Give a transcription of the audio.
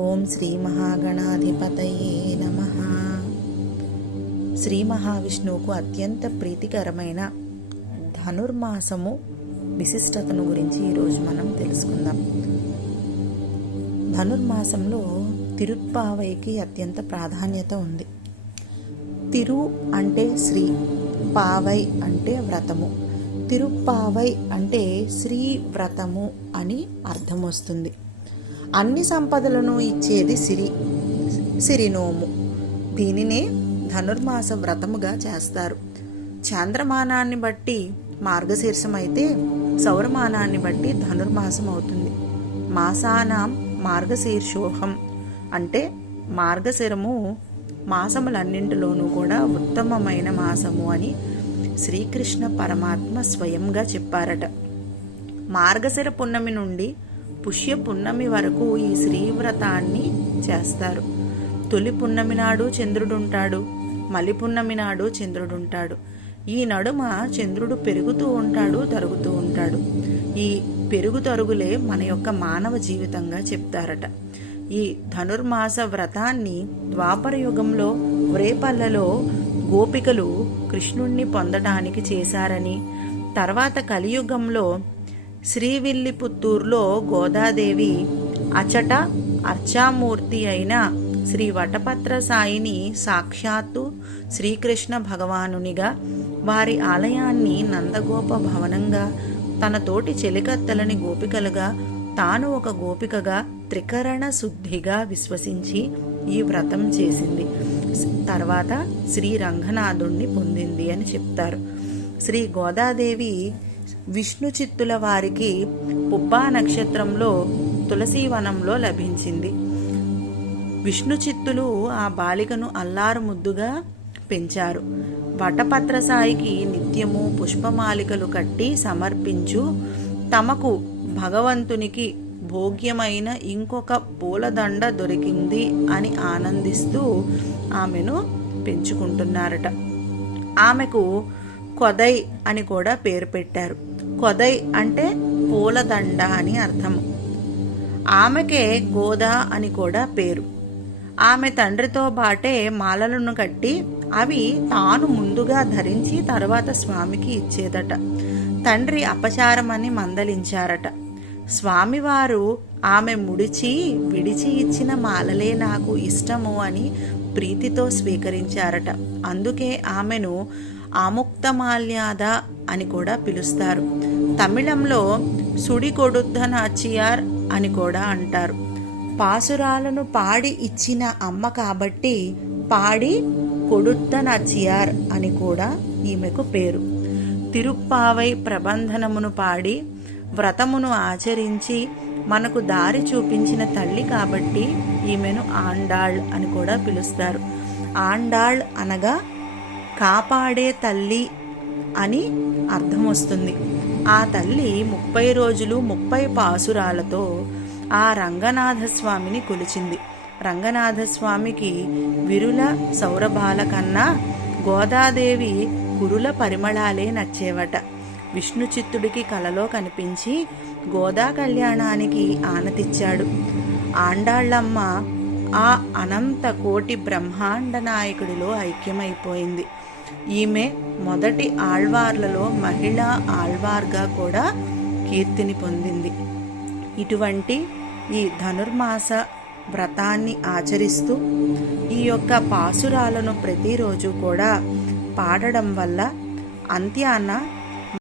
ఓం శ్రీ మహాగణాధిపతయే నమః. శ్రీ మహావిష్ణువుకు అత్యంత ప్రీతికరమైన ధనుర్మాసము విశిష్టతను గురించి ఈరోజు మనం తెలుసుకుందాం. ధనుర్మాసంలో తిరుప్పావైకి అత్యంత ప్రాధాన్యత ఉంది. తిరు అంటే శ్రీ, పావై అంటే వ్రతము. తిరుప్పావై అంటే శ్రీ వ్రతము అని అర్థం వస్తుంది. అన్ని సంపదలను ఇచ్చేది సిరినోము. దీనినే ధనుర్మాస వ్రతముగా చేస్తారు. చాంద్రమానాన్ని బట్టి మార్గశీర్షం అయితే సౌరమానాన్ని బట్టి ధనుర్మాసం అవుతుంది. మాసానాం మార్గశీర్షోహం అంటే మార్గశిరము మాసములన్నింటిలోనూ కూడా ఉత్తమమైన మాసము అని శ్రీకృష్ణ పరమాత్మ స్వయంగా చెప్పారట. మార్గశిర పున్నమి నుండి పుష్య పున్నమి వరకు ఈ శ్రీవ్రతాన్ని చేస్తారు. తొలి పున్నమి నాడు చంద్రుడుంటాడు, మలి పున్నమి నాడు చంద్రుడుంటాడు. ఈ నడుమ చంద్రుడు పెరుగుతూ ఉంటాడు, తరుగుతూ ఉంటాడు. ఈ పెరుగు తరుగులే మన యొక్క మానవ జీవితంగా చెప్తారట. ఈ ధనుర్మాస వ్రతాన్ని ద్వాపర యుగంలో వ్రేపల్లలో గోపికలు కృష్ణుణ్ణి పొందటానికి చేశారని, తర్వాత కలియుగంలో శ్రీవిల్లిపుత్తూరులో గోదాదేవి అచట అర్చామూర్తి అయిన శ్రీ వటపత్ర సాయిని సాక్షాత్తు శ్రీకృష్ణ భగవానునిగా, వారి ఆలయాన్ని నందగోప భవనంగా, తన తోటి చెలికత్తెలని గోపికలుగా, తాను ఒక గోపికగా త్రికరణ శుద్ధిగా విశ్వసించి ఈ వ్రతం చేసింది. తర్వాత శ్రీ రంగనాథుణ్ణి పొందింది అని చెప్తారు. శ్రీ గోదాదేవి విష్ణు చిత్తుల వారికి పుబ్బా నక్షత్రంలో తులసీవనంలో లభించింది. విష్ణు చిత్తులు ఆ బాలికను అల్లారు ముద్దుగా పెంచారు. వటపత్ర సాయికి నిత్యము పుష్పమాలికలు కట్టి సమర్పించు, తమకు భగవంతునికి భోగ్యమైన ఇంకొక పూలదండ దొరికింది అని ఆనందిస్తూ ఆమెను పెంచుకుంటున్నారట. ఆమెకు కొదై అని కూడా పేరు పెట్టారు. కొదై అంటే పూలదండ అని అర్థము. ఆమెకే గోదా అని కూడా పేరు. ఆమె తండ్రితో బాటే మాలలను కట్టి అవి తాను ముందుగా ధరించి తర్వాత స్వామికి ఇచ్చేదట. తండ్రి అపచారమని మందలించారట. స్వామివారు ఆమె విడిచి ఇచ్చిన మాలలే నాకు ఇష్టము అని ప్రీతితో స్వీకరించారట. అందుకే ఆమెను ఆముక్తమాల్యాద అని కూడా పిలుస్తారు. తమిళంలో సుడి కొడుద్ద నాచియార్ అని కూడా అంటారు. పాసురాలను పాడి ఇచ్చిన అమ్మ కాబట్టి పాడి కొడుద్ద నాచియార్ అని కూడా ఈమెకు పేరు. తిరుప్పావై ప్రబంధనమును పాడి వ్రతమును ఆచరించి మనకు దారి చూపించిన తల్లి కాబట్టి ఈమెను ఆండాళ్ అని కూడా పిలుస్తారు. ఆండాళ్ అనగా కాపాడే తల్లి అని అర్థం వస్తుంది. ఆ తల్లి 30 రోజులు 30 పాసురాలతో ఆ రంగనాథస్వామిని కొలిచింది. రంగనాథస్వామికి విరుల సౌరభాల కన్నా గోదాదేవి కురుల పరిమళాలే నచ్చేవట. విష్ణు చిత్తుడికి కలలో కనిపించి గోదా కళ్యాణానికి ఆనతిచ్చాడు. ఆండాళ్ళమ్మ ఆ అనంత కోటి బ్రహ్మాండ నాయకుడిలో ఐక్యమైపోయింది. ఈమె మొదటి ఆళ్వార్లలో మహిళా ఆళ్వార్గా కూడా కీర్తిని పొందింది. ఇటువంటి ఈ ధనుర్మాస వ్రతాన్ని ఆచరిస్తూ ఈ యొక్క పాసురాలను ప్రతిరోజు కూడా పాడడం వల్ల అంత్యాన